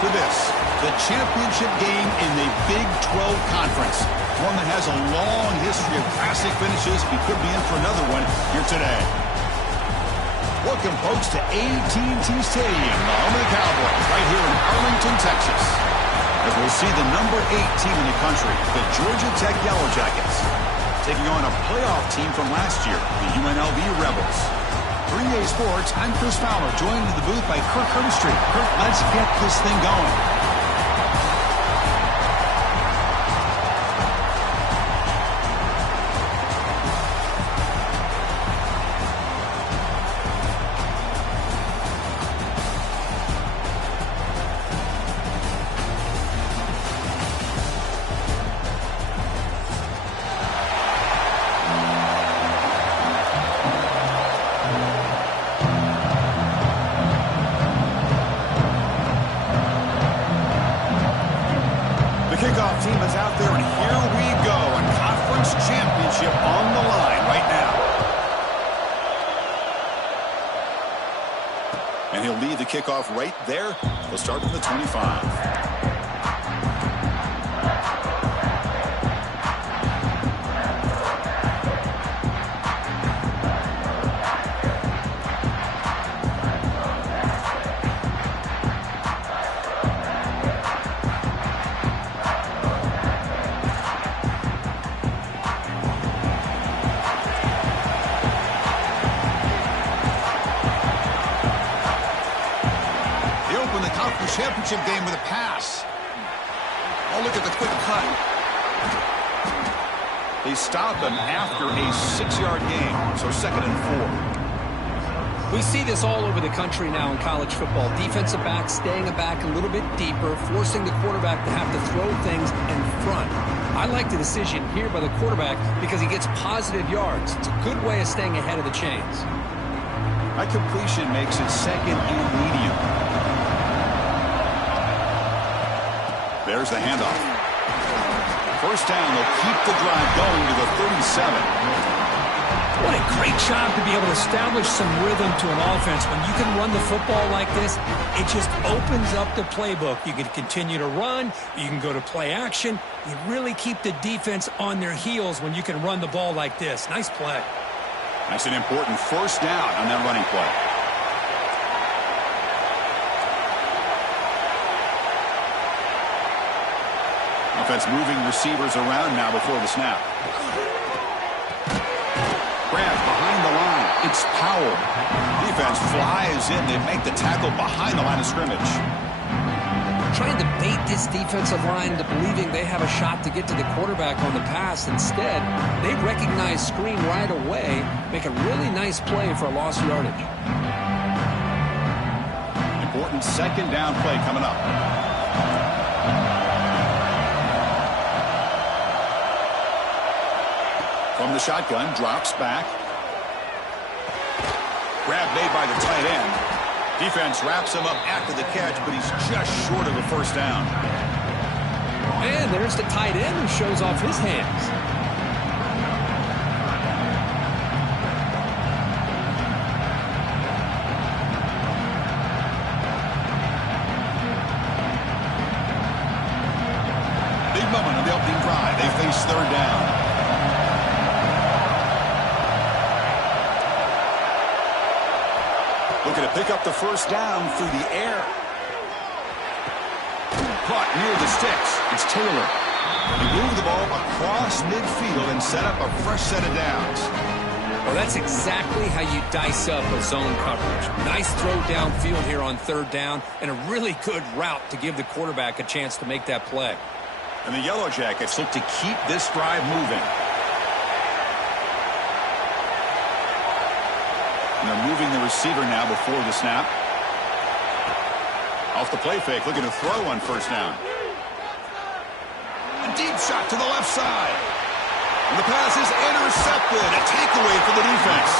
for this, the championship game in the Big 12 Conference. One that has a long history of classic finishes. We could be in for another one here today. Welcome, folks, to AT&T Stadium, the home of the Cowboys, right here in Arlington, Texas. As we'll see the number 8 team in the country, the Georgia Tech Yellow Jackets, taking on a playoff team from last year, the UNLV Rebels. 3A Sports, I'm Chris Fowler, joined in the booth by Kirk Herbstreit. Kirk, let's get this thing going. Kickoff team is out there, and here we go. A conference championship on the line right now. And he'll lead the kickoff right there. He'll start from the 25. Championship game with a pass. Oh, look at the quick cut. They stop him after a 6-yard gain, so 2nd and 4. We see this all over the country now in college football. Defensive backs staying back a little bit deeper, forcing the quarterback to have to throw things in front. I like the decision here by the quarterback because he gets positive yards. It's a good way of staying ahead of the chains. That completion makes it 2nd and medium. There's the handoff. First down, they'll keep the drive going to the 37. What a great job to be able to establish some rhythm to an offense. When you can run the football like this, it just opens up the playbook. You can continue to run. You can go to play action. You really keep the defense on their heels when you can run the ball like this. Nice play. That's an important first down on that running play. Offense moving receivers around now before the snap. Grab behind the line. It's Powell. Defense flies in. They make the tackle behind the line of scrimmage. Trying to bait this defensive line into believing they have a shot to get to the quarterback on the pass. Instead, they recognize screen right away, make a really nice play for a lost yardage. Important 2nd down play coming up. From the shotgun, drops back. Grab made by the tight end. Defense wraps him up after the catch, but he's just short of a first down. And there's the tight end who shows off his hands. Big moment on the opening drive. They face 3rd down. Looking to pick up the first down through the air. Caught near the sticks. It's Taylor. They move the ball across midfield and set up a fresh set of downs. Well, that's exactly how you dice up a zone coverage. Nice throw downfield here on 3rd down, and a really good route to give the quarterback a chance to make that play. And the Yellow Jackets look to keep this drive moving. And they're moving the receiver now before the snap. Off the play fake, looking to throw on first down. A deep shot to the left side. And the pass is intercepted. A takeaway for the defense.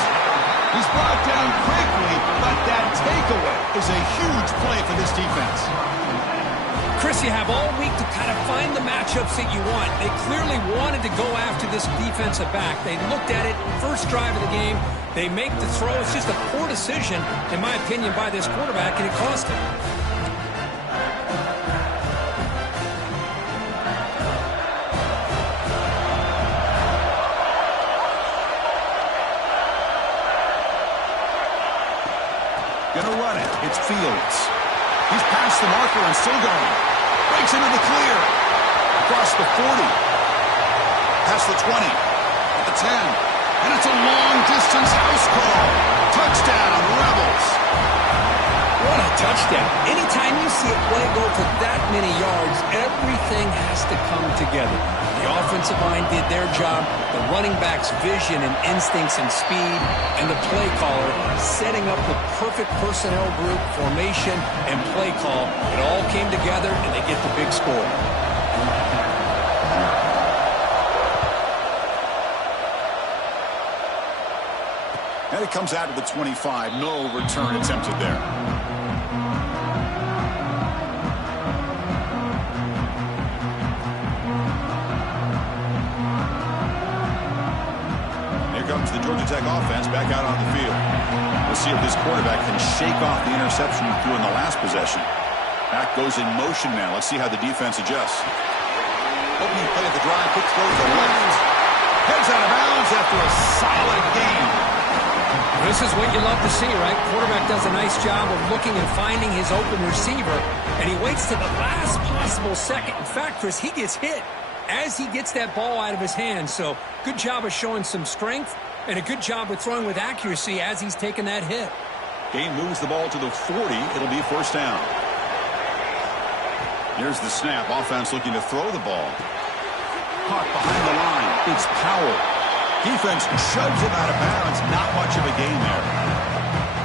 He's brought down quickly, but that takeaway is a huge play for this defense. Chris, you have all week to kind of find the matchups that you want. They clearly wanted to go after this defensive back. They looked at it, first drive of the game. They make the throw. It's just a poor decision, in my opinion, by this quarterback, and it cost him. Going to run it. It's Fields. He's past the marker and still going. Breaks into the clear. Across the 40. Past the 20. At the 10. And it's a long-distance house call. Touchdown, Rebels. What a touchdown. Anytime you see a play go for that many yards, everything has to come together. The offensive line did their job, the running back's vision and instincts and speed, and the play caller setting up the perfect personnel group, formation, and play call. It all came together, and they get the big score. And it comes out of the 25. No return attempted there. Comes the Georgia Tech offense back out on the field. We'll see if this quarterback can shake off the interception he threw in the last possession. Back goes in motion now. Let's see how the defense adjusts. Opening play of the drive, quick throw to the left. Heads out of bounds after a solid gain. This is what you love to see, right? Quarterback does a nice job of looking and finding his open receiver, and he waits to the last possible second. In fact, Chris, he gets hit as he gets that ball out of his hands. So good job of showing some strength and a good job of throwing with accuracy as he's taking that hit. Gain moves the ball to the 40. It'll be first down. Here's the snap. Offense looking to throw the ball. Caught behind the line. It's Powell. Defense shoves him out of bounds. Not much of a gain there.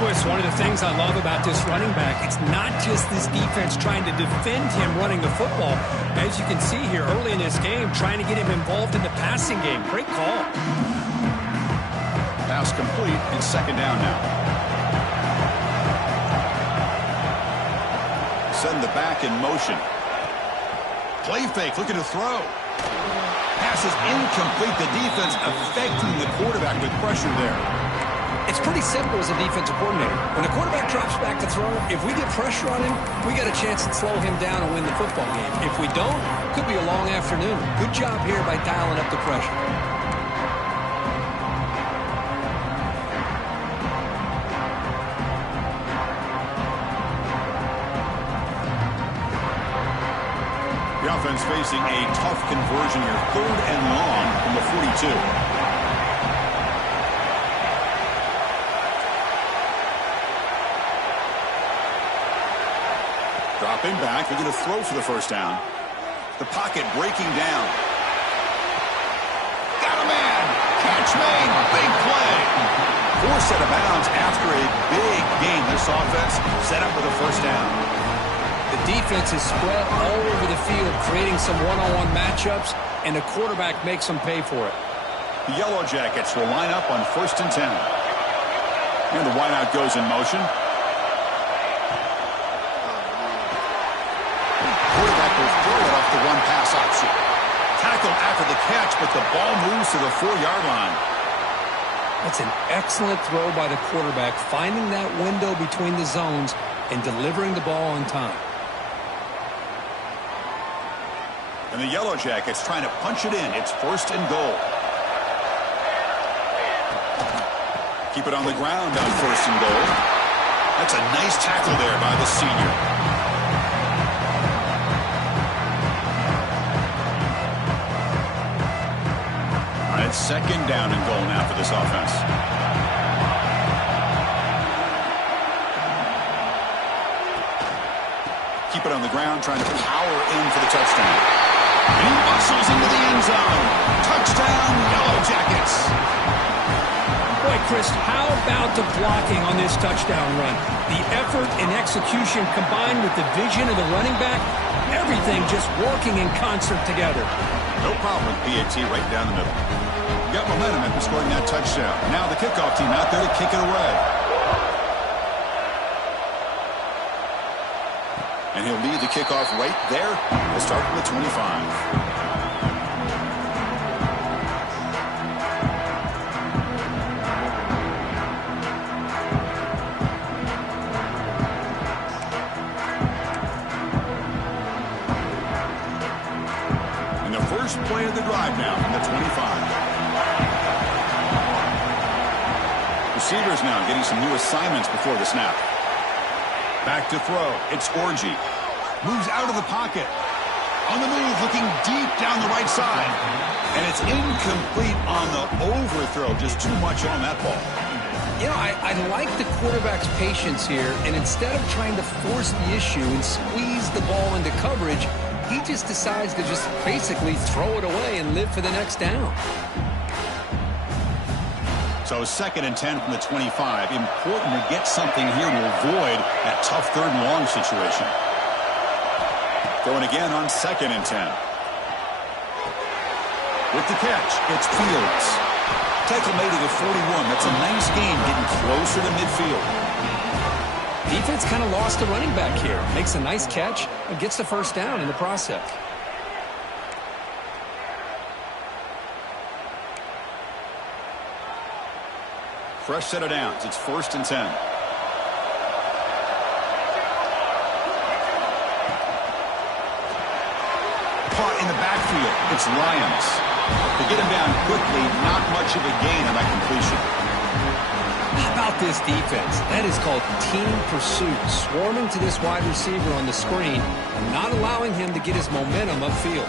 Boy, it's one of the things I love about this running back. It's not just this defense trying to defend him running the football. As you can see here early in this game, trying to get him involved in the passing game. Great call. Pass complete. It's second down now. Send the back in motion. Play fake, looking to throw. Pass is incomplete. The defense affecting the quarterback with pressure there. It's pretty simple as a defensive coordinator. When the quarterback drops back to throw, if we get pressure on him, we got a chance to slow him down and win the football game. If we don't, it could be a long afternoon. Good job here by dialing up the pressure. The offense facing a tough conversion here. 3rd and long from the 42. Dropping back, they're going to throw for the first down. The pocket breaking down. Got a man. Catch made. Big play. Forced out of bounds after a big gain. This offense set up with a first down. The defense is spread all over the field, creating some one-on-one matchups, and the quarterback makes them pay for it. The Yellow Jackets will line up on 1st and 10. And the wideout goes in motion. The one pass option. Tackled after the catch, but the ball moves to the 4-yard line. That's an excellent throw by the quarterback, finding that window between the zones and delivering the ball on time. And the Yellow Jackets trying to punch it in. It's 1st and goal. Keep it on the ground on 1st and goal. That's a nice tackle there by the senior. Second down and goal now for this offense. Keep it on the ground, trying to power in for the touchdown. And he muscles into the end zone. Touchdown, Yellow Jackets. Boy, Chris, how about the blocking on this touchdown run? The effort and execution combined with the vision of the running back, everything just working in concert together. No problem with PAT right down the middle. Got momentum after scoring that touchdown. Now the kickoff team out there to kick it away. And he'll lead the kickoff right there. We'll start from the 25. First play of the drive now from the 25. Receivers now getting some new assignments before the snap. Back to throw. It's Orji. Moves out of the pocket. On the move, looking deep down the right side. And it's incomplete on the overthrow. Just too much on that ball. You know, I like the quarterback's patience here, and instead of trying to force the issue and squeeze the ball into coverage, he just decides to just basically throw it away and live for the next down. So 2nd and 10 from the 25. Important to get something here to avoid that tough 3rd and long situation. Going again on 2nd and 10. With the catch, it's Fields. Tackle made at the 41. That's a nice game getting closer to midfield. Defense kind of lost a running back here. Makes a nice catch and gets the first down in the process. Fresh set of downs. It's 1st and 10. Caught in the backfield. It's Lyons. To get him down quickly, not much of a gain on that completion. How about this defense? That is called team pursuit. Swarming to this wide receiver on the screen and not allowing him to get his momentum upfield.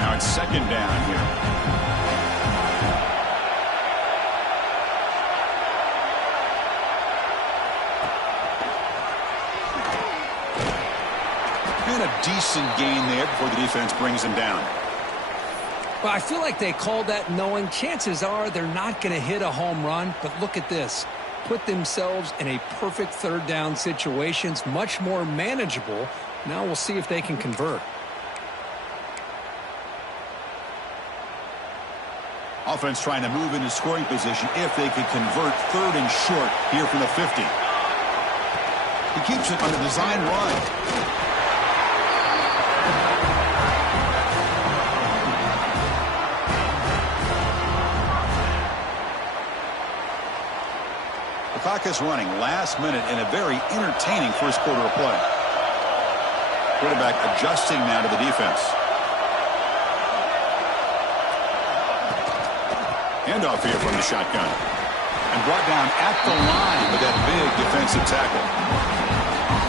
Now it's 2nd down here. And a decent gain there before the defense brings him down. Well, I feel like they called that knowing chances are they're not going to hit a home run, but look at this. Put themselves in a perfect 3rd down situations, much more manageable. Now we'll see if they can convert. Offense trying to move into scoring position if they could convert 3rd and short here from the 50. He keeps it on the design run. The clock is running last minute in a very entertaining 1st quarter of play. Quarterback adjusting now to the defense. Handoff here from the shotgun. And brought down at the line with that big defensive tackle.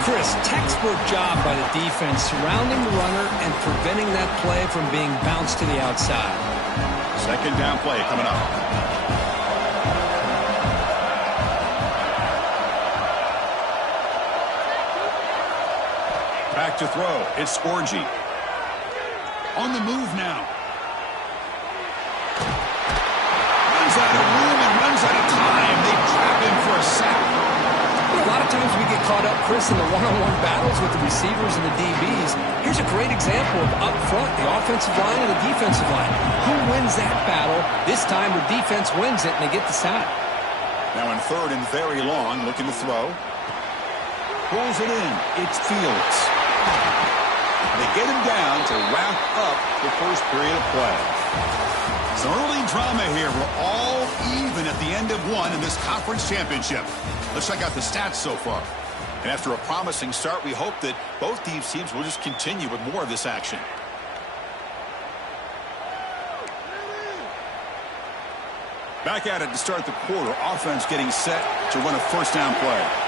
Chris, textbook job by the defense surrounding the runner and preventing that play from being bounced to the outside. 2nd down play coming up. Back to throw. It's Orji. On the move now. Runs out of room and runs out of time. They trap him for a sack. A lot of times we get caught up, Chris, in the one-on-one battles with the receivers and the DBs. Here's a great example of up front, the offensive line and the defensive line. Who wins that battle? This time the defense wins it, and they get the sack. Now in 3rd and very long, looking to throw. Pulls it in. It's Fields. They get him down to wrap up the 1st period of play. Some early drama here. We're all even at the end of one in this conference championship. Let's check out the stats so far. And after a promising start, we hope that both these teams will just continue with more of this action. Back at it to start the quarter. Offense getting set to run a 1st down play.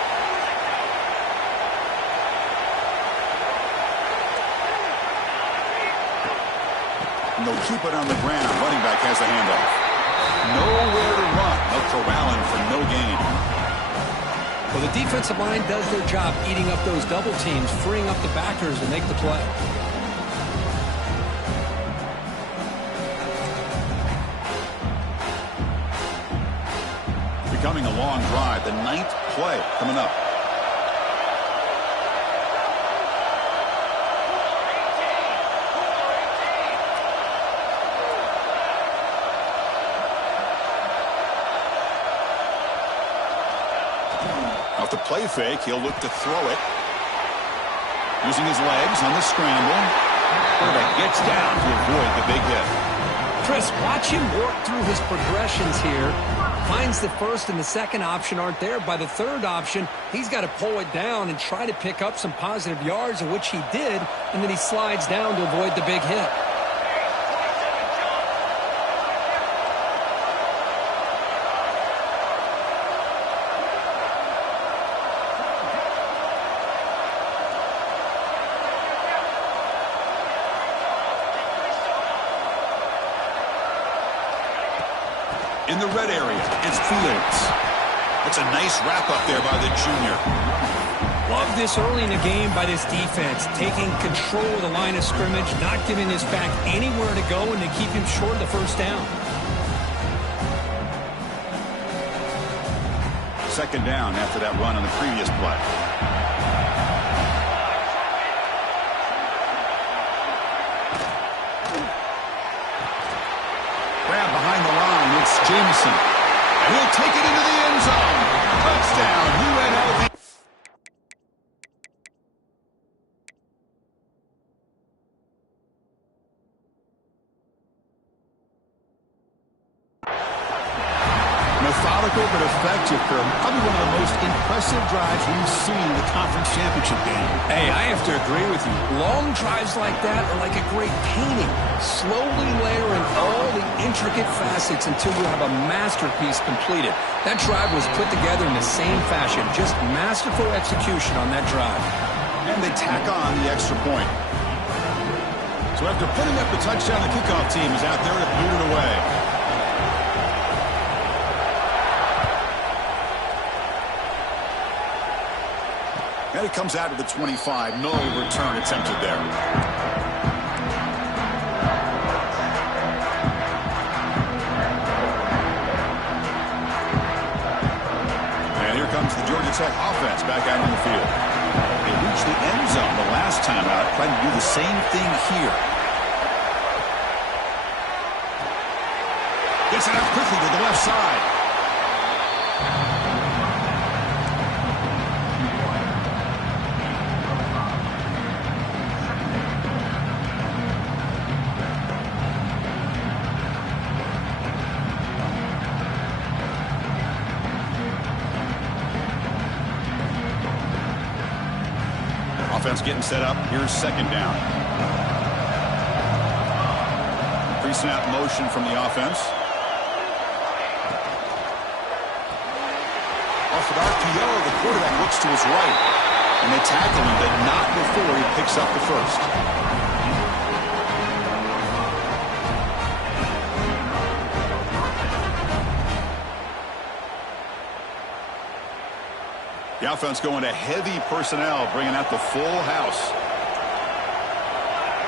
And they'll keep it on the ground. Running back has the handoff. Nowhere to run. They'll corral him for no gain. Well, the defensive line does their job eating up those double teams, freeing up the backers to make the play. Becoming a long drive. The 9th play coming up. Off the play fake, he'll look to throw it. Using his legs on the scramble. Quarterback gets down to avoid the big hit. Chris, watch him work through his progressions here. Finds the 1st and the 2nd option aren't there. By the 3rd option, he's got to pull it down and try to pick up some positive yards, of which he did, and then he slides down to avoid the big hit. In the red area, it's Fields. That's a nice wrap-up there by the junior. Love this early in the game by this defense, taking control of the line of scrimmage, not giving this back anywhere to go, and to keep him short of the first down. Second down after that run on the previous play. Grab behind the line. It's Jameson. And he'll take it into the end zone. Touchdown, UNLV. Methodical but effective, probably one of the most impressive drives we've seen in the conference championship game. Hey, I have to agree with you. Long drives like that are like a great painting, slowly layering all the intricate facets until you have a masterpiece completed. That drive was put together in the same fashion, just masterful execution on that drive. And they tack on the extra point. So after putting up the touchdown, the kickoff team is out there to boot it away. And it comes out to the 25. No return attempted there. And here comes the Georgia Tech offense back out on the field. They reached the end zone the last time out, trying to do the same thing here. Gets it out quickly to the left side. Offense getting set up. Here's second down. Pre-snap motion from the offense. Off an RPO, the quarterback looks to his right. And they tackle him, but not before he picks up the first. The offense going to heavy personnel, bringing out the full house.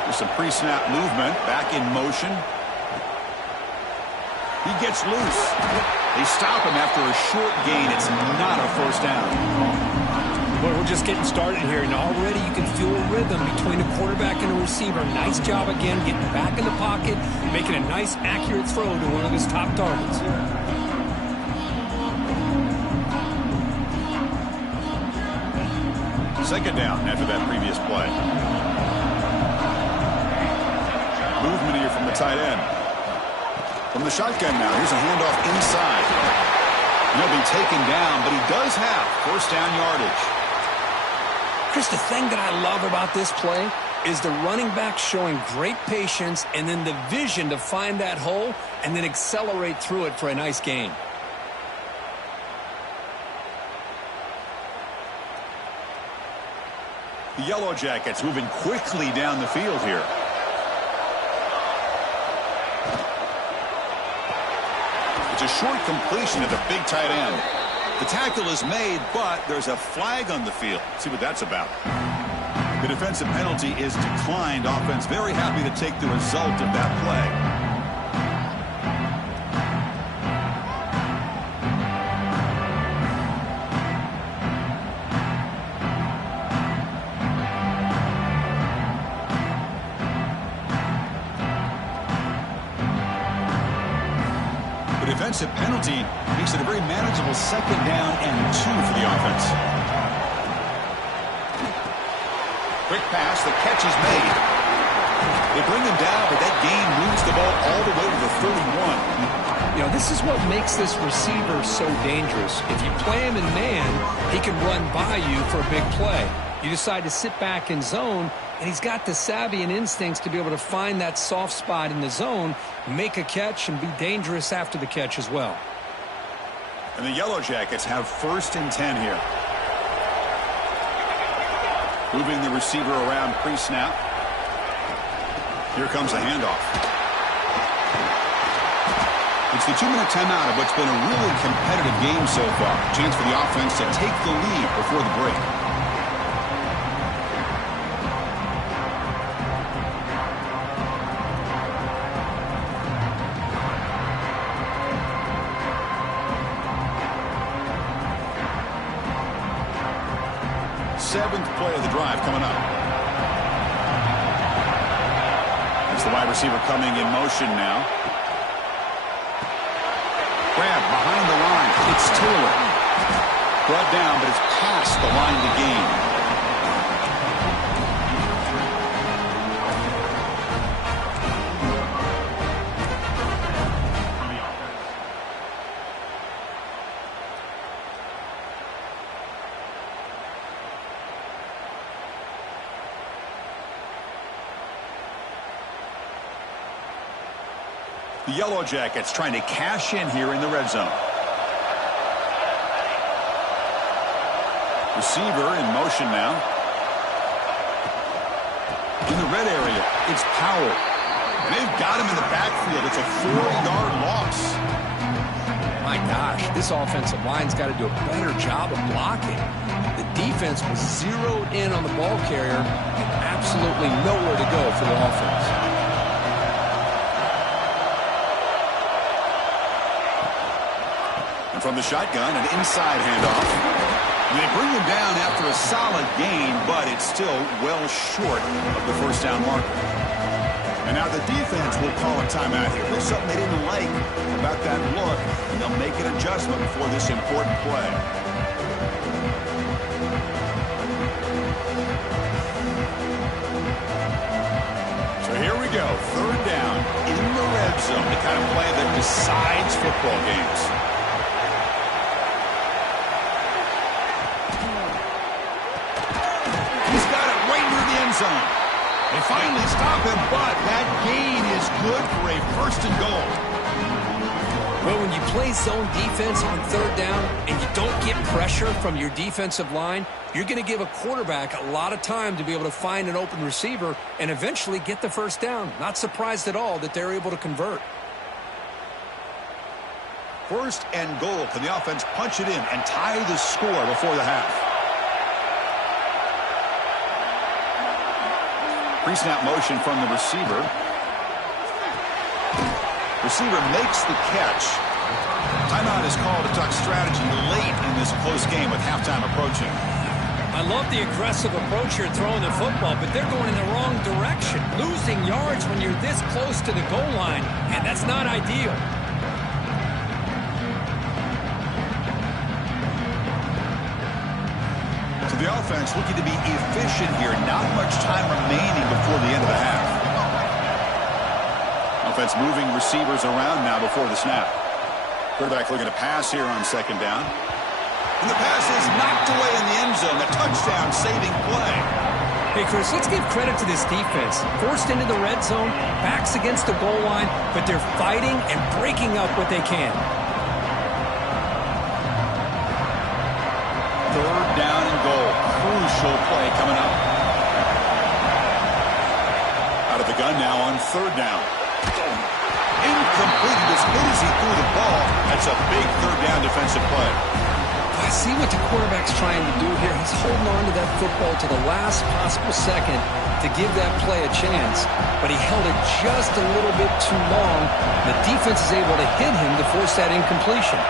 There's some pre-snap movement, back in motion. He gets loose. They stop him after a short gain. It's not a first down. Well, we're just getting started here, and already you can feel a rhythm between the quarterback and the receiver. Nice job again, getting back in the pocket, making a nice, accurate throw to one of his top targets. Second down after that previous play. Movement here from the tight end. From the shotgun now, here's a handoff inside. He'll be taken down, but he does have first down yardage. Chris, the thing that I love about this play is the running back showing great patience and then the vision to find that hole and then accelerate through it for a nice gain. The Yellow Jackets moving quickly down the field here. It's a short completion of the big tight end. The tackle is made, but there's a flag on the field. Let's see what that's about. The defensive penalty is declined. Offense very happy to take the result of that play. Defensive penalty makes it a very manageable second down and 2 for the offense. Quick pass, the catch is made. They bring him down, but that gain moves the ball all the way to the 31. You know, this is what makes this receiver so dangerous. If you play him in man, he can run by you for a big play. You decide to sit back in zone, and he's got the savvy and instincts to be able to find that soft spot in the zone, make a catch, and be dangerous after the catch as well. And the Yellow Jackets have first and 10 here. Moving the receiver around pre-snap. Here comes a handoff. It's the 2-minute timeout of what's been a really competitive game so far. Chance for the offense to take the lead before the break. Seventh play of the drive coming up. It's the wide receiver coming in motion now. Grab behind the line. It's Taylor. Brought down, but it's past the line to gain. The Yellow Jackets trying to cash in here in the red zone. Receiver in motion now. In the red area, it's Powell. And they've got him in the backfield. It's a 4-yard loss. My gosh, this offensive line's got to do a better job of blocking. The defense was zeroed in on the ball carrier and absolutely nowhere to go for the offense. From the shotgun, an inside handoff. They bring him down after a solid gain, but it's still well short of the first down marker. And now the defense will call a timeout here. There's something they didn't like about that look, and they'll make an adjustment for this important play. So here we go, third down in the red zone, the kind of play that decides football games. Zone. They finally stop him, but that gain is good for a first and goal. Well, when you play zone defense on third down and you don't get pressure from your defensive line, you're going to give a quarterback a lot of time to be able to find an open receiver and eventually get the first down. Not surprised at all that they're able to convert. First and goal. Can the offense punch it in and tie the score before the half? Pre-snap motion from the receiver. Receiver makes the catch. Timeout is called to talk strategy late in this close game with halftime approaching. I love the aggressive approach here throwing the football, but they're going in the wrong direction. Losing yards when you're this close to the goal line, and that's not ideal. The offense looking to be efficient here. Not much time remaining before the end of the half. Offense moving receivers around now before the snap. Quarterback looking to pass here on second down. And the pass is knocked away in the end zone. A touchdown saving play. Hey, Chris, let's give credit to this defense. Forced into the red zone, backs against the goal line, but they're fighting and breaking up what they can. Third down and goal. Crucial play coming up. Out of the gun now on third down. Incomplete. As good as he threw the ball, that's a big third down defensive play. I see what the quarterback's trying to do here. He's holding on to that football to the last possible second to give that play a chance. But he held it just a little bit too long. The defense is able to hit him to force that incompletion.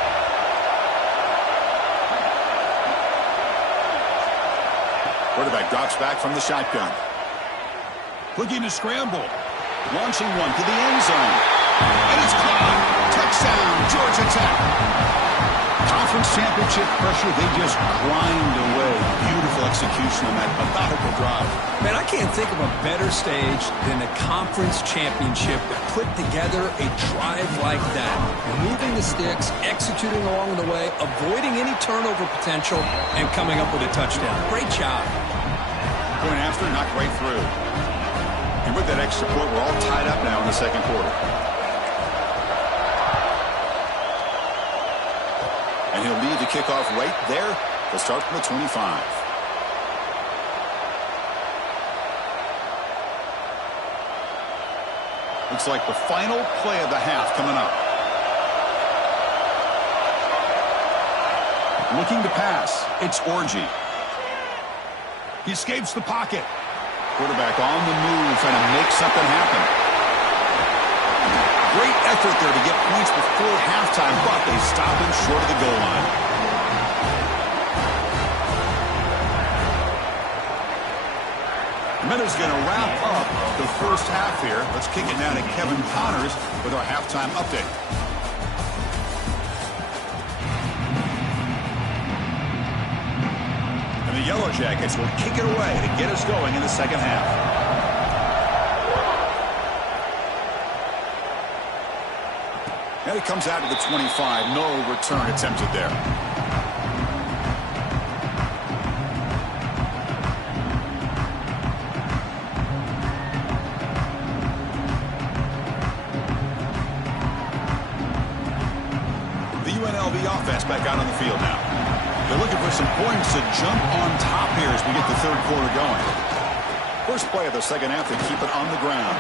Quarterback drops back from the shotgun. Looking to scramble. Launching one to the end zone. And it's caught. Touchdown, Georgia Tech. Conference championship pressure, they just grind away. Beautiful execution on that methodical drive. Man, I can't think of a better stage than the conference championship to put together a drive like that. Removing the sticks, executing along the way, avoiding any turnover potential, and coming up with a touchdown. Great job. Going after, knocked right through. And with that extra point, we're all tied up now in the second quarter. And he'll lead the kickoff right there to start from the 25. Looks like the final play of the half coming up. Looking to pass. It's Orji. He escapes the pocket. Quarterback on the move, trying to make something happen. Great effort there to get points before halftime, but they stop him short of the goal line. Minutes going to wrap up the first half here. Let's kick it down to Kevin Connors with our halftime update. And the Yellow Jackets will kick it away to get us going in the second half. And it comes out to the 25. No return attempted there. Offense back out on the field now. They're looking for some points to jump on top here as we get the third quarter going. First play of the second half, they keep it on the ground.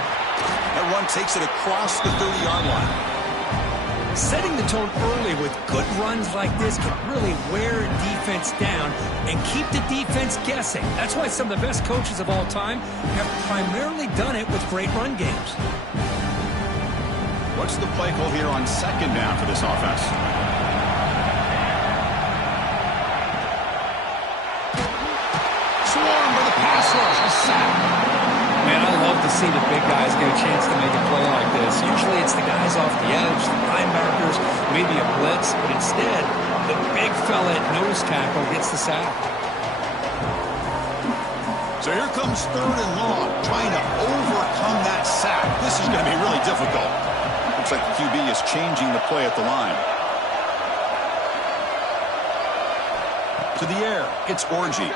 That run takes it across the 30-yard line. Setting the tone early with good runs like this can really wear defense down and keep the defense guessing. That's why some of the best coaches of all time have primarily done it with great run games. What's the play call here on second down for this offense? Swarmed by the pass rush. A sack. Man, I love to see the big guys get a chance to make a play like this. Usually it's the guys off the edge, the linebackers, maybe a blitz, but instead the big fella at nose tackle gets the sack. So here comes third and long, trying to overcome that sack. This is going to be really difficult. Looks like the QB is changing the play at the line. To the air, it's Orji.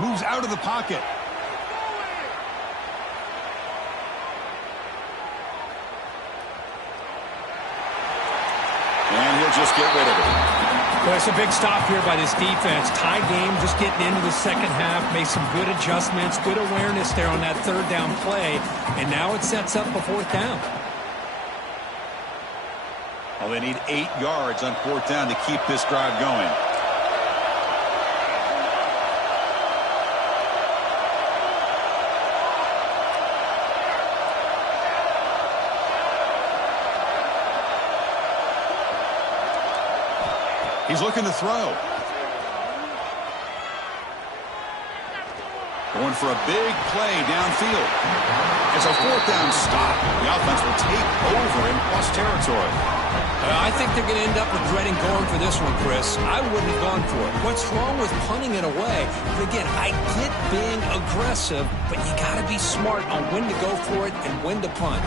Moves out of the pocket. And he'll just get rid of it. Well, it's a big stop here by this defense. Tie game, just getting into the second half. Made some good adjustments, good awareness there on that third down play. And now it sets up a fourth down. Well, they need 8 yards on fourth down to keep this drive going. He's looking to throw. Going for a big play downfield. It's a fourth down stop. The offense will take over in plus territory. I think they're going to end up regretting going for this one, Chris. I wouldn't have gone for it. What's wrong with punting it away? But again, I get being aggressive, but you got to be smart on when to go for it and when to punt.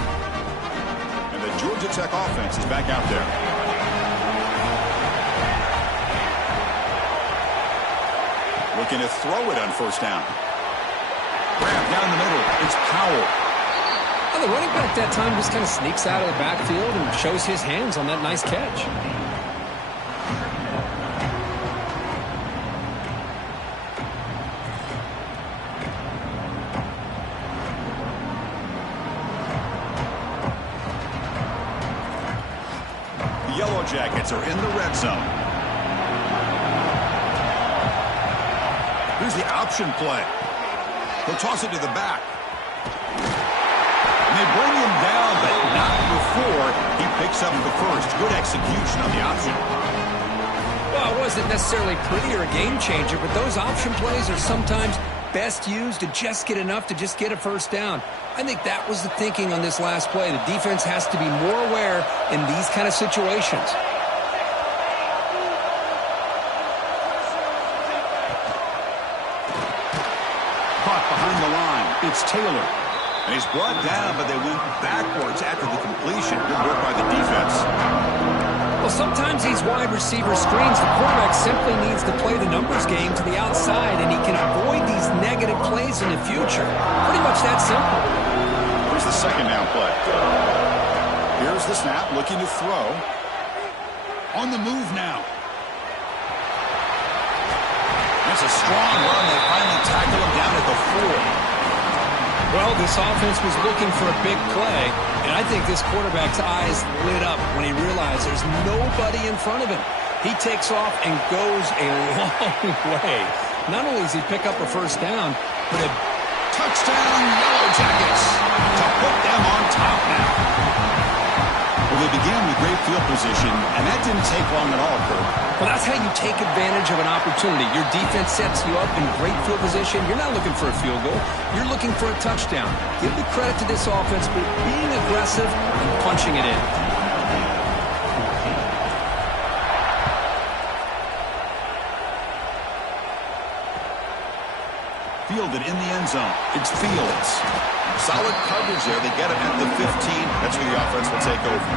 And the Georgia Tech offense is back out there. Looking to throw it on first down. Grab down the middle. It's Powell. Well, the running back that time just kind of sneaks out of the backfield and shows his hands on that nice catch. The Yellow Jackets are in the red zone. Here's the option play. He'll toss it to the back. And they bring him down, but not before he picks up the first. Good execution on the option. Well, it wasn't necessarily pretty or a game changer, but those option plays are sometimes best used to just get enough to just get a first down. I think that was the thinking on this last play. The defense has to be more aware in these kind of situations. Behind the line, it's Taylor. And he's brought down, but they went backwards after the completion. Good work by the defense. Well, sometimes these wide receiver screens, the quarterback simply needs to play the numbers game to the outside, and he can avoid these negative plays in the future. Pretty much that simple. Here's the second down play. Here's the snap, looking to throw. On the move now. That's a strong run. They finally tackle him down at the 4. Well, this offense was looking for a big play, and I think this quarterback's eyes lit up when he realized there's nobody in front of him. He takes off and goes a long way. Not only does he pick up a first down, but a touchdown Yellow Jackets to put them on top now. Well, they began with great field position, and that didn't take long at all, Kurt. Well, that's how you take advantage of an opportunity. Your defense sets you up in great field position. You're not looking for a field goal. You're looking for a touchdown. Give the credit to this offense for being aggressive and punching it in. Fielded in the end zone. It's Fields. Solid coverage there. They get him at the 15. That's where the offense will take over.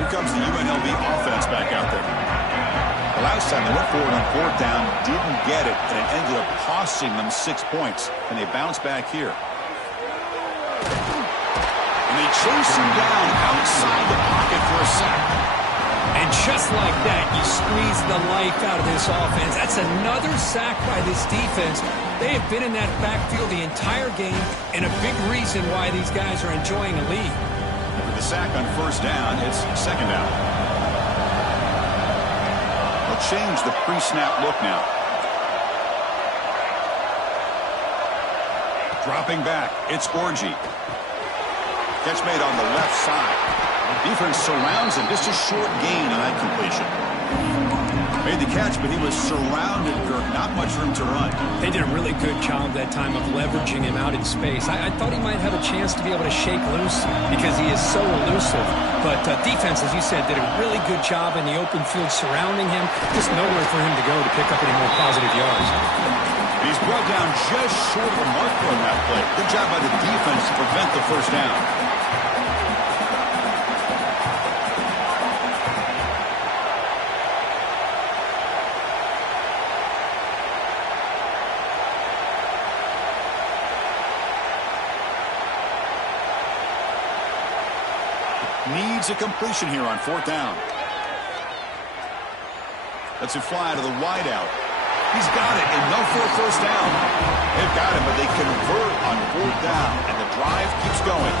Here comes the UNLV offense back out there. The last time they went forward on fourth down, didn't get it, and it ended up costing them 6 points. And they bounce back here. They chase him down outside the pocket for a sack. And just like that, you squeeze the life out of this offense. That's another sack by this defense. They have been in that backfield the entire game, and a big reason why these guys are enjoying a lead. With the sack on first down, it's second down. They'll change the pre-snap look now. Dropping back, it's Orji. Catch made on the left side. Defense surrounds him. Just a short gain on that completion. Made the catch, but he was surrounded, Kirk. Not much room to run. They did a really good job that time of leveraging him out in space. I thought he might have a chance to be able to shake loose because he is so elusive. But defense, as you said, did a really good job in the open field surrounding him. Just nowhere for him to go to pick up any more positive yards. He's brought down just short of a marker on that play. Good job by the defense to prevent the first down. Needs a completion here on fourth down. Lets it fly to the wideout. He's got it, and no for a first down. They've got it, but they convert on fourth down, and the drive keeps going.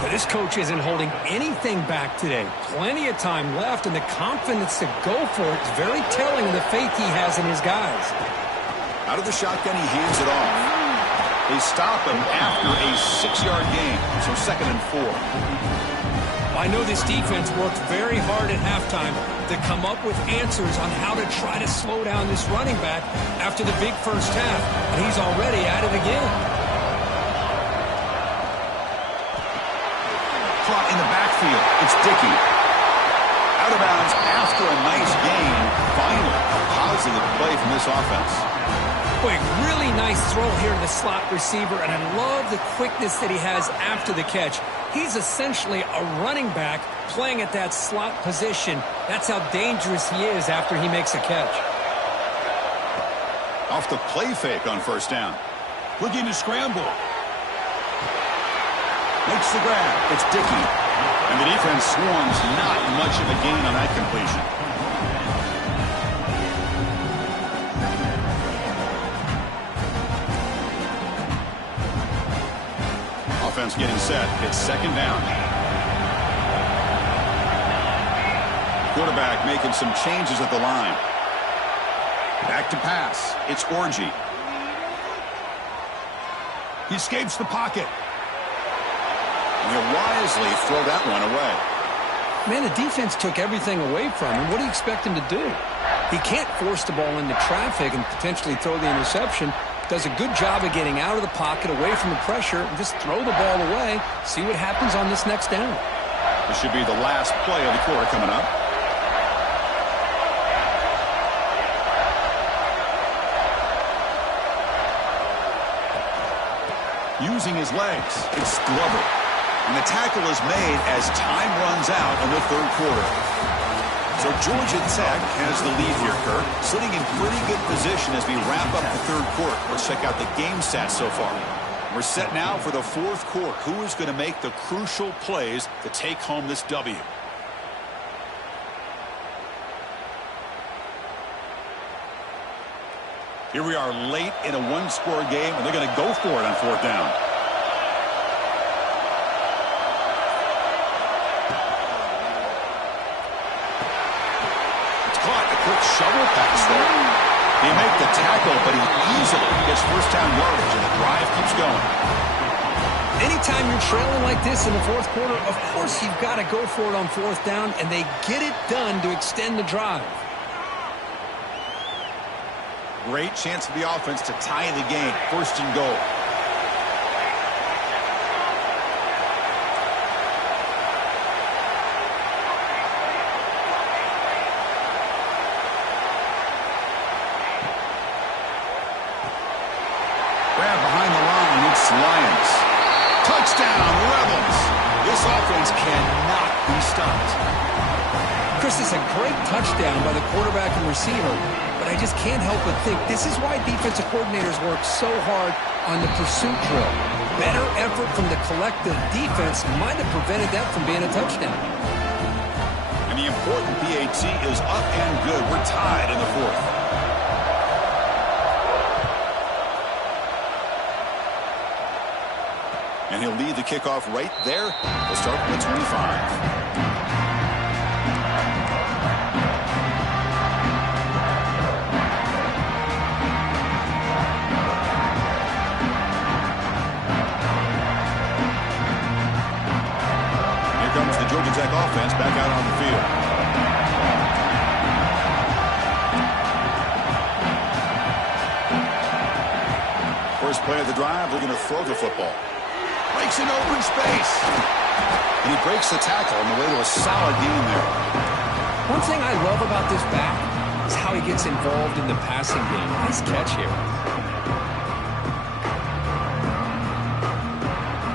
But this coach isn't holding anything back today. Plenty of time left, and the confidence to go for it is very telling of the faith he has in his guys. Out of the shotgun, he hands it off. They stop him after a 6-yard gain, so 2nd and 4. I know this defense worked very hard at halftime to come up with answers on how to try to slow down this running back after the big first half, and he's already at it again. Caught in the backfield. It's Dickey. Out of bounds after a nice gain. Finally, a positive play from this offense. Boy, really nice throw here to the slot receiver, and I love the quickness that he has after the catch. He's essentially a running back playing at that slot position. That's how dangerous he is after he makes a catch. Off the play fake on first down. Looking to scramble. Makes the grab. It's Dickey. And the defense swarms. Not much of a gain on that completion. Offense getting set. It's second down. Quarterback making some changes at the line. Back to pass. It's Orji. He escapes the pocket. And he'll wisely throw that one away. Man, the defense took everything away from him. What do you expect him to do? He can't force the ball into traffic and potentially throw the interception. Does a good job of getting out of the pocket, away from the pressure, and just throw the ball away. See what happens on this next down. This should be the last play of the quarter coming up. Using his legs, it's Glover. And the tackle is made as time runs out in the third quarter. So Georgia Tech has the lead here, Kirk. Sitting in pretty good position as we wrap up the third quarter. Let's check out the game stats so far. We're set now for the fourth quarter. Who is going to make the crucial plays to take home this W? Here we are late in a one-score game, and they're going to go for it on fourth down. It's caught. A quick shovel pass there. He made the tackle, but he easily gets first-down yardage, and the drive keeps going. Anytime you're trailing like this in the fourth quarter, of course you've got to go for it on fourth down, and they get it done to extend the drive. Great chance for the offense to tie the game. First and goal. Grab behind the line. It's Lions. Touchdown, Rebels. This offense cannot be stopped. Chris, is a great touchdown by the quarterback and receiver, but I just can't help but think this is why defensive coordinators work so hard on the pursuit drill. Better effort from the collective defense might have prevented that from being a touchdown. And the important PAT is up and good. We're tied in the fourth. And he'll lead the kickoff right there. We'll start from the 25. Georgia Tech offense back out on the field. First play of the drive, they're going to throw the football. Breaks an open space. And he breaks the tackle on the way to a solid gain there. One thing I love about this back is how he gets involved in the passing game. Nice catch here.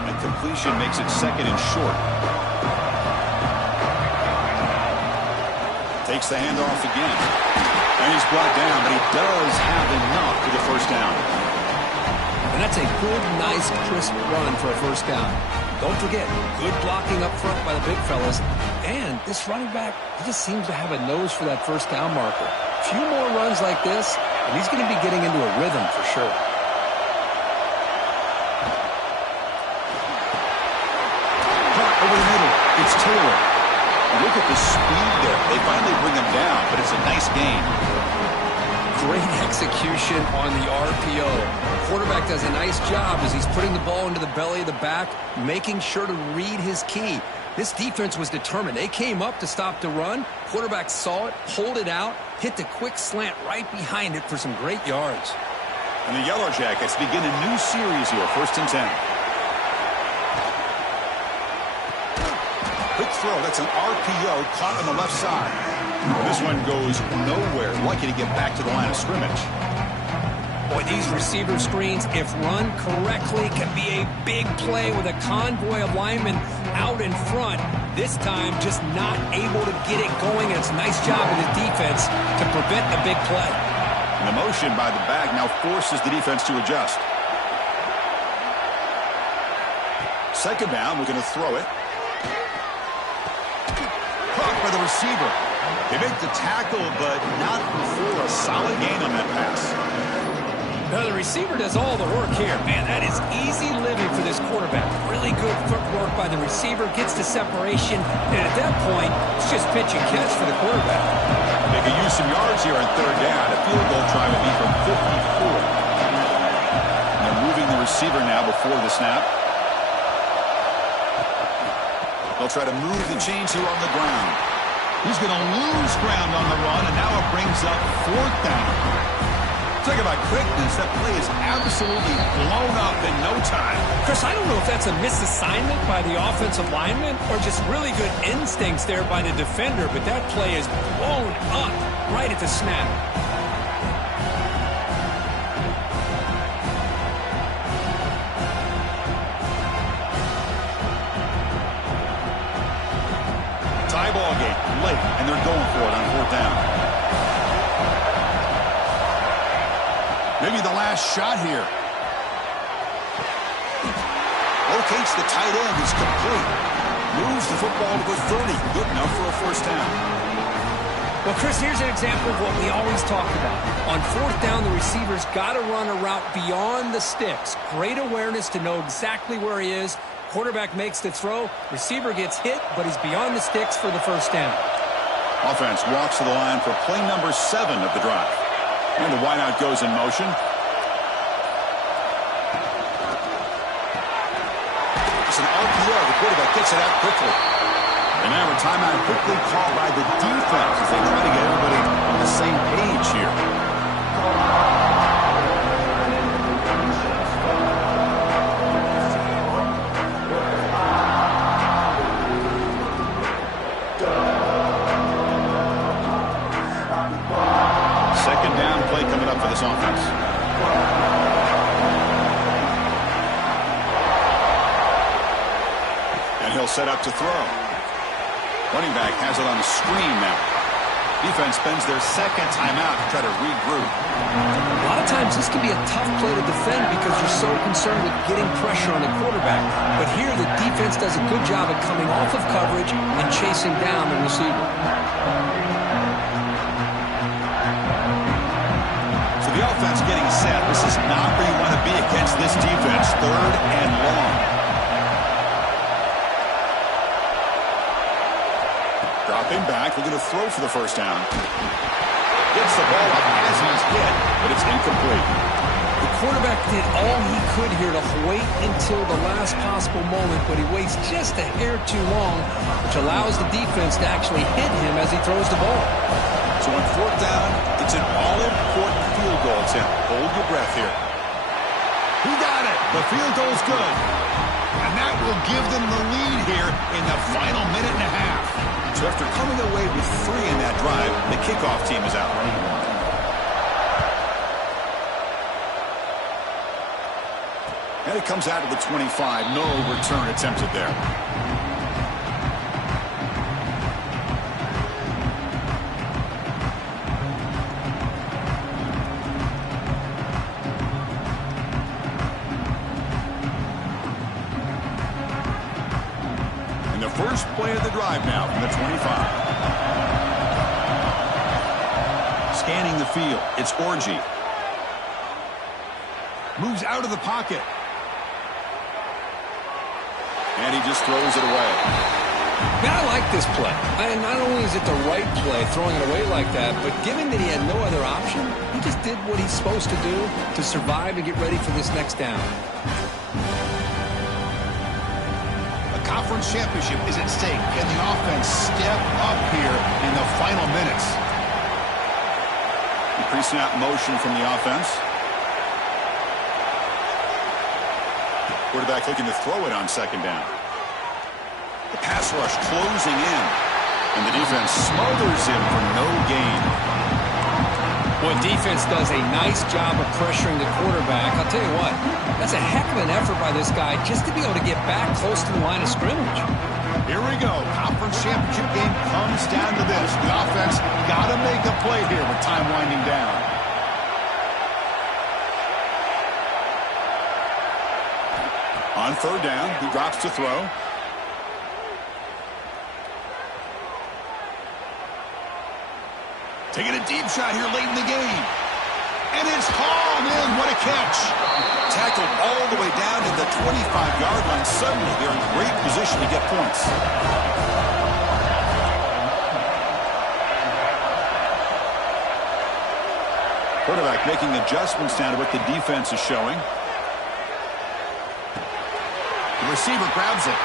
And completion makes it second and short. Takes the handoff again. And he's brought down, but he does have enough for the first down. And that's a good, nice, crisp run for a first down. Don't forget, good blocking up front by the big fellas. And this running back, he just seems to have a nose for that first down marker. A few more runs like this, and he's going to be getting into a rhythm for sure. Caught over the middle. It's Taylor. Look at the speed there. They finally bring him down, but it's a nice gain. Great execution on the RPO. Quarterback does a nice job as he's putting the ball into the belly of the back, making sure to read his key. This defense was determined. They came up to stop the run. Quarterback saw it, pulled it out, hit the quick slant right behind it for some great yards. And the Yellow Jackets begin a new series here, 1st and 10. Quick throw. That's an RPO caught on the left side. This one goes nowhere. Lucky to get back to the line of scrimmage. Boy, these receiver screens, if run correctly, can be a big play with a convoy of linemen out in front. This time, just not able to get it going. And it's a nice job of the defense to prevent a big play. And the motion by the back now forces the defense to adjust. Second down, we're going to throw it. Caught by the receiver. They make the tackle, but not before a solid gain on that pass. Now the receiver does all the work here. Man, that is easy living for this quarterback. Really good footwork by the receiver, gets the separation, and at that point, it's just pitch and catch for the quarterback. They could use some yards here on third down. A field goal try would be from 54. They're moving the receiver now before the snap. They'll try to move the chains here on the ground. He's going to lose ground on the run, and now it brings up fourth down. Talk about quickness. That play is absolutely blown up in no time. Chris, I don't know if that's a misassignment by the offensive lineman or just really good instincts there by the defender, but that play is blown up right at the snap. Tie ball game late, and they're going for it on fourth down. Maybe the last shot here. Locates the tight end. He's complete. Moves the football to the 30. Good enough for a first down. Well, Chris, here's an example of what we always talk about. On fourth down, the receiver's got to run a route beyond the sticks. Great awareness to know exactly where he is. Quarterback makes the throw. Receiver gets hit, but he's beyond the sticks for the first down. Offense walks to the line for play number 7 of the drive. And the wideout goes in motion. It's an RPO. The quarterback gets it out quickly. And now a timeout quickly called by the defense as they try to get everybody on the same page here. Second down play coming up for this offense. And he'll set up to throw. Running back has it on the screen now. Defense spends their second timeout to try to regroup. A lot of times this can be a tough play to defend because you're so concerned with getting pressure on the quarterback. But here the defense does a good job of coming off of coverage and chasing down the receiver. So the offense getting set. This is not where you want to be against this defense. Third and long. Dropping back, looking to throw for the first down. Gets the ball up as he's hit, but it's incomplete. The quarterback did all he could here to wait until the last possible moment, but he waits just a hair too long, which allows the defense to actually hit him as he throws the ball. So on fourth down, it's an all-important field goal attempt. Hold your breath here. He got it. The field goal's good. And that will give them the lead here in the final minute and a half. So after coming away with 3 in that drive, the kickoff team is out. And it comes out to the 25. No return attempted there. First play of the drive now from the 25. Scanning the field, it's Orji. Moves out of the pocket. And he just throws it away. Man, I like this play. And not only is it the right play, throwing it away like that, but given that he had no other option, he just did what he's supposed to do to survive and get ready for this next down. Conference championship is at stake. Can the offense step up here in the final minutes? Pre-snap motion from the offense. Quarterback looking to throw it on second down. The pass rush closing in. And the defense smothers him for no gain. Boy, defense does a nice job of pressuring the quarterback. I'll tell you what, that's a heck of an effort by this guy just to be able to get back close to the line of scrimmage. Here we go. Conference championship game comes down to this. The offense got to make a play here with time winding down. On third down, he drops to throw. Taking a deep shot here late in the game. And it's hauled in. What a catch. Tackled all the way down to the 25-yard line. Suddenly, they're in great position to get points. Quarterback making adjustments now to what the defense is showing. The receiver grabs it.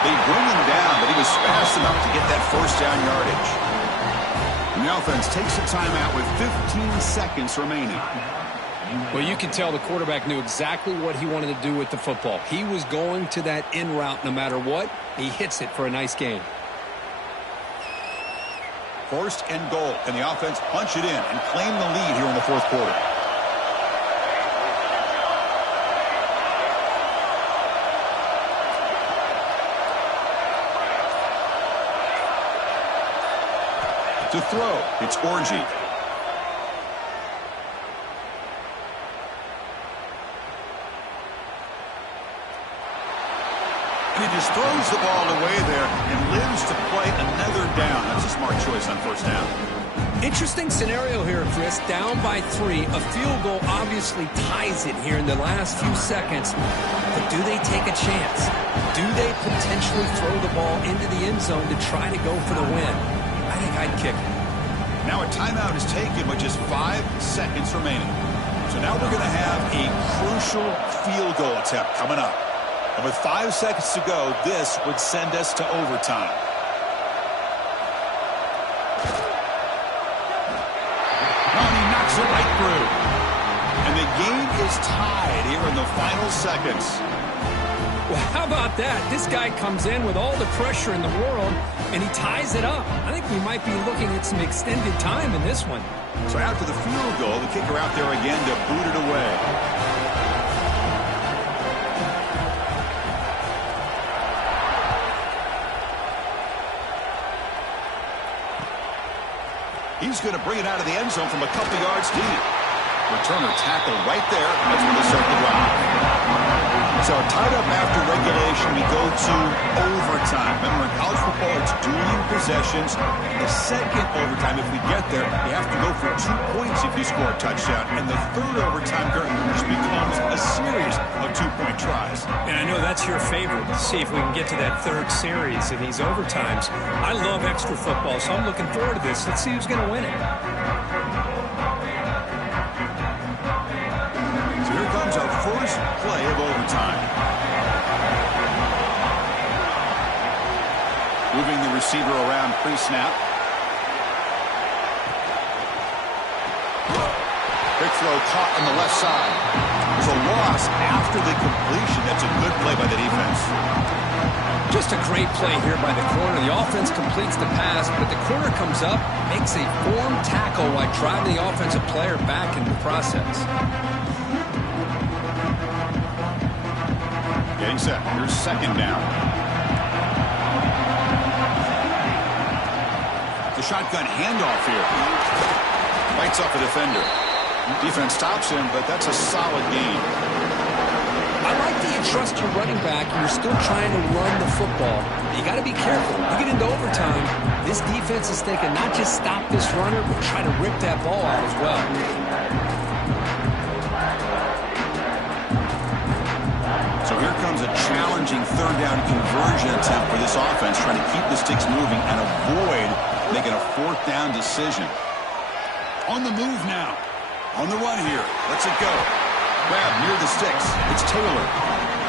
They bring him down, but he was fast enough to get that first down yardage. And the offense takes a timeout with 15 seconds remaining. Well, you can tell the quarterback knew exactly what he wanted to do with the football. He was going to that in route no matter what. He hits it for a nice gain. First and goal. Can the offense punch it in and claim the lead here in the fourth quarter? To throw, it's Orji. And he just just throws the ball away there and lives to play another down. That's a smart choice on first down. Interesting scenario here, Chris. Down by 3. A field goal obviously ties it here in the last few seconds. But do they take a chance? Do they potentially throw the ball into the end zone to try to go for the win? I think I'd kick it. Now a timeout is taken with just 5 seconds remaining. So now we're going to have a crucial field goal attempt coming up. And with 5 seconds to go, this would send us to overtime. It right through. And the game is tied here in the final seconds. Well, how about that? This guy comes in with all the pressure in the world, and he ties it up. I think we might be looking at some extended time in this one. So after the field goal, the kicker out there again to boot it away. He's going to bring it out of the end zone from a couple yards deep. Returner tackle right there. That's where they start the drive. So tied up after regulation, we go to overtime. Remember, in college football, it's dueling possessions. The second overtime, if we get there, you have to go for 2 points if you score a touchdown. And the third overtime, just becomes a series of 2-point tries. And I know that's your favorite. See if we can get to that third series in these overtimes. I love extra football, so I'm looking forward to this. Let's see who's going to win it. So here comes our first play of overtime. Moving the receiver around pre-snap. Big throw caught on the left side. There's a loss after the completion. That's a good play by the defense. Just a great play here by the corner. The offense completes the pass, but the corner comes up, makes a form tackle while driving the offensive player back in the process. Getting set. Here's second down. The shotgun handoff here. Bites off the defender. Defense stops him, but that's a solid gain. I like that you trust your running back and you're still trying to run the football. You got to be careful. You get into overtime, this defense is thinking not just stop this runner, but try to rip that ball out as well. So here comes a challenging third down conversion attempt for this offense, trying to keep the sticks moving and avoid making a fourth down decision. On the move now. On the run here. Let's it go. Grab near the sticks. It's Taylor.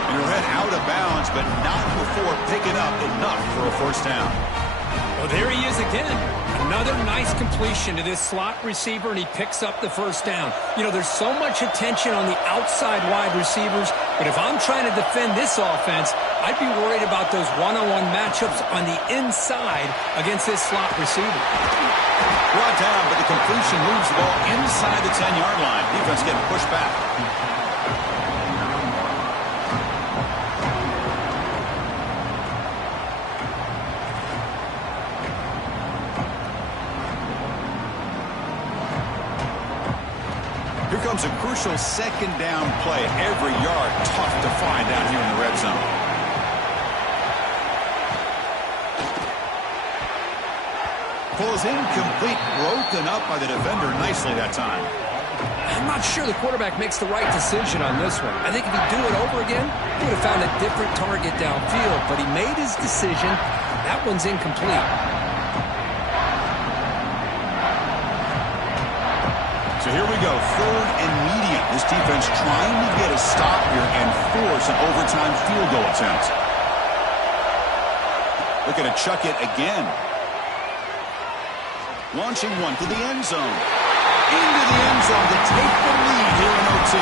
And he'll head out of bounds, but not before picking up enough for a first down. Well, there he is again. Another nice completion to this slot receiver, and he picks up the first down. You know, there's so much attention on the outside wide receivers, but if I'm trying to defend this offense, I'd be worried about those one-on-one matchups on the inside against this slot receiver. Brought down, but the completion moves the ball inside the 10-yard line. Defense getting pushed back. Here comes a crucial second down play. Every yard tough to find down here in the red zone. Ball is incomplete, broken up by the defender nicely that time. I'm not sure the quarterback makes the right decision on this one. I think if he'd do it over again, he would have found a different target downfield, but he made his decision. That one's incomplete. So here we go, third and medium. This defense trying to get a stop here and force an overtime field goal attempt. Looking to chuck it again. Launching one to the end zone. Into the end zone to take the lead here in OT.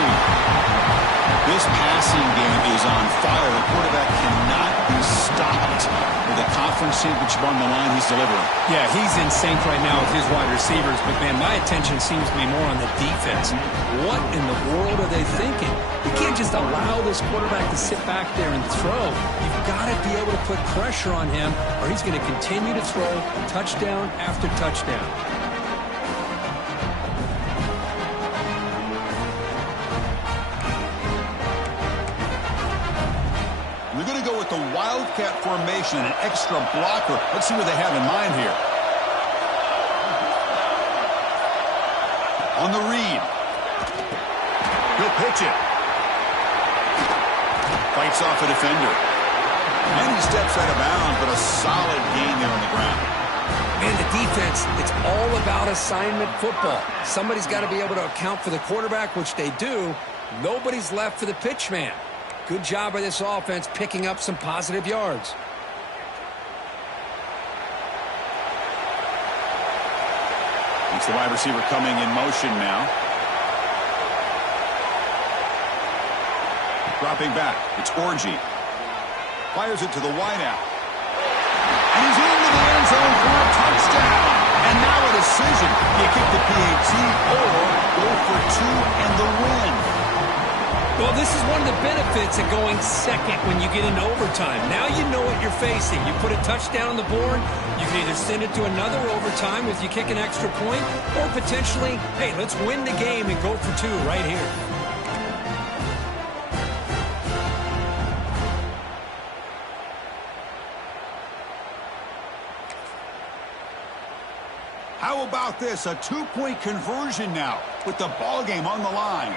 This passing game is on fire. The quarterback cannot be stopped with a conference championship on the line he's delivering. Yeah, he's in sync right now with his wide receivers, but, man, my attention seems to be more on the defense. What in the world are they thinking? You can't just allow this quarterback to sit back there and throw. You've got to be able to put pressure on him, or he's going to continue to throw touchdown after touchdown. We're going to go with the Wildcat formation and an extra blocker. Let's see what they have in mind here. On the read. He'll pitch it. Fights off a defender. And he steps out of bounds, but a solid gain there on the ground. Man, the defense, it's all about assignment football. Somebody's got to be able to account for the quarterback, which they do. Nobody's left for the pitch man. Good job by this offense picking up some positive yards. It's the wide receiver coming in motion now. Dropping back. It's Orji. Fires it to the wideout. And he's into the end zone for a touchdown. And now a decision. Do you kick the PAT or go for two and the win? Well, this is one of the benefits of going second when you get into overtime. Now you know what you're facing. You put a touchdown on the board, you can either send it to another overtime if you kick an extra point, or potentially, hey, let's win the game and go for two right here. How about this? A two-point conversion now with the ball game on the line.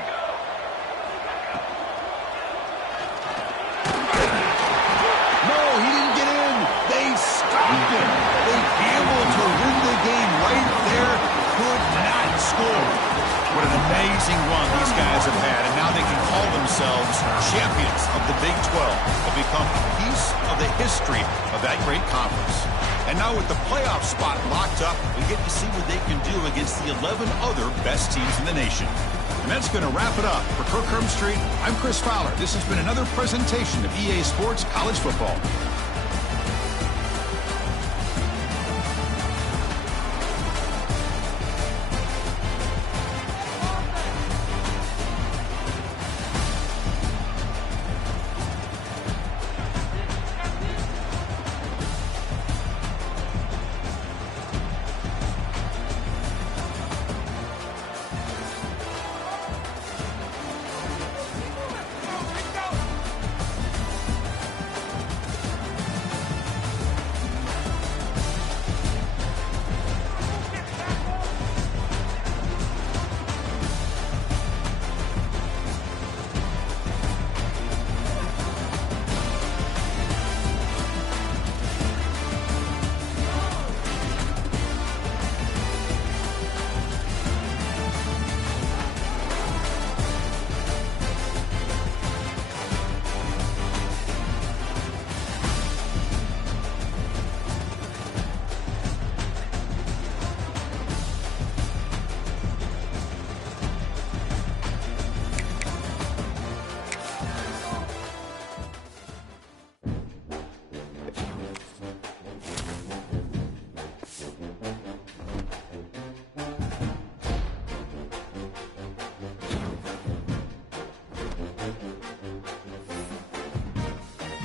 No, he didn't get in. They stopped him. They gambled to win the game right there. Could not score. What an amazing run these guys have had, and now they can call themselves champions of the Big 12. They'll become a piece of the history of that great conference. And now with the playoff spot locked up, we get to see what they can do against the 11 other best teams in the nation. And that's going to wrap it up. For Kirk Herbstreit, I'm Chris Fowler. This has been another presentation of EA Sports College Football.